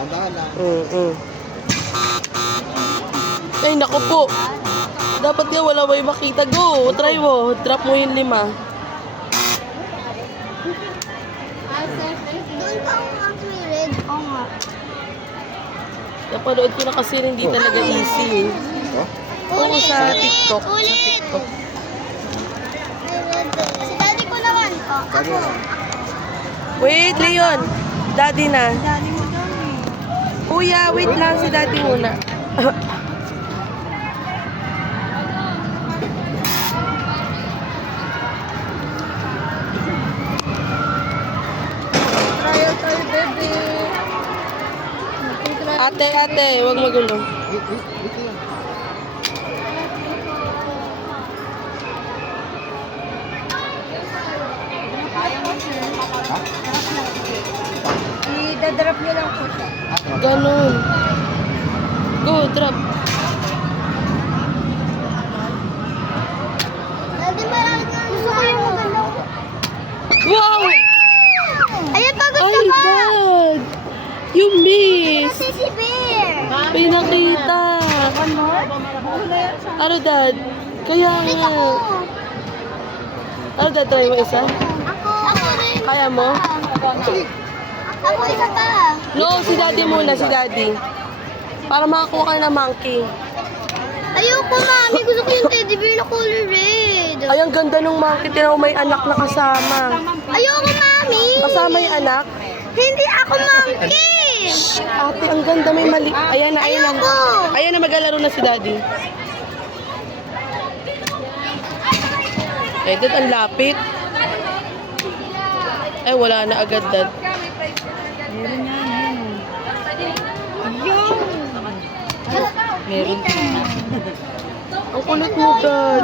Dahan-dahan lang. Ay, naku po. Dapat nga wala may makita. Go, try mo. Drop mo yung 5. Doon ka ang red. Oo nga. Napanood ko na kasi hindi talaga easy. Oo, sa TikTok. Sa Ulit. TikTok. Si daddy ko naman. Oh, Sabi ako. mo. Wait, Leon. Daddy na. Daddy mo daw eh. Kuya, wait lang. Si daddy muna. Tayo, baby. Ate, wag magulo. Wait lang. Ha? I-dadrap niyo lang po siya. Ganun. Go, drop. Daddy, marami nga. Gusto ko yung magalaw. Wow! Ayan pa, gusto Ay, ko. Dad! You miss! Kasi si Bear. May nakita. Ano? Ano, Dad? Kaya nga. Ano, Dad? Try mo isa? Ako rin. Kaya mo? Sige. Ako isa pa. No, si Daddy muna, si Daddy. Para makakuha ka ng monkey. Ayoko, mami. Gusto ko yung teddy bear na color red. Ay, ang ganda nung monkey. Tinaw may anak na kasama. Ayoko, mami. Kasama yung anak? Hindi ako monkey. Ate, ang ganda. May mali. Ayan na, ayan na. Ayoko. Ayan na, maglalaro na si Daddy. Eh, Dad, ang lapit. Ay, wala na agad, Dad. Meron. Ang kulit mo, Dad.